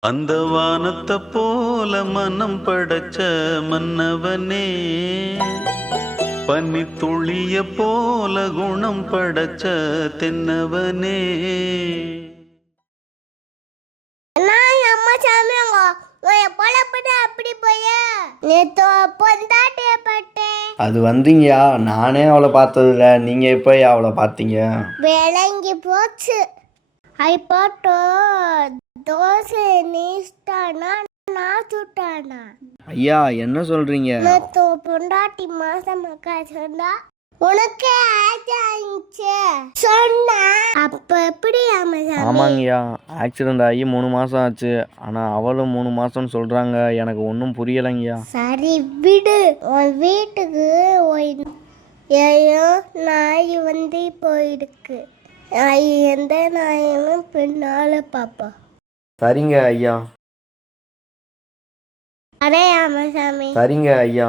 அந்த வானத்தை போல மனம் படைச்ச மன்னவனே. பனி துளிய போல குணம் படைச்ச தென்னவனே. அது வந்துங்கயா? நானே அவளை பார்த்ததில்ல. நீங்கள் எப்போ அவளை பார்த்தீங்க? விளங்கி போச்சு. ஐ போட்டோ தோசை நீஸ்டானா நான் சுட்டானா? ஐயா என்ன சொல்கிறீங்க நேத்து பொண்டாட்டி மாசம் சொன்னா உனக்கே ஆச்சு சொன்ன. அப்ப எப்படி ஆமாங்கய்யா ஆக்சிடெண்ட் ஆகி மூணு மாதம் ஆச்சு. ஆனால் அவளும் மூணு மாதம்னு சொல்கிறாங்க எனக்கு ஒன்றும் புரியலைங்கய்யா. சரி விடு. உன் வீட்டுக்கு ஏயோ நாய் வந்து போயிருக்கு நாய் எந்த நாயும் பின்னால பாப்பா. சரிங்க ஐயா. அரே ஆமாசாமி சரிங்க ஐயா.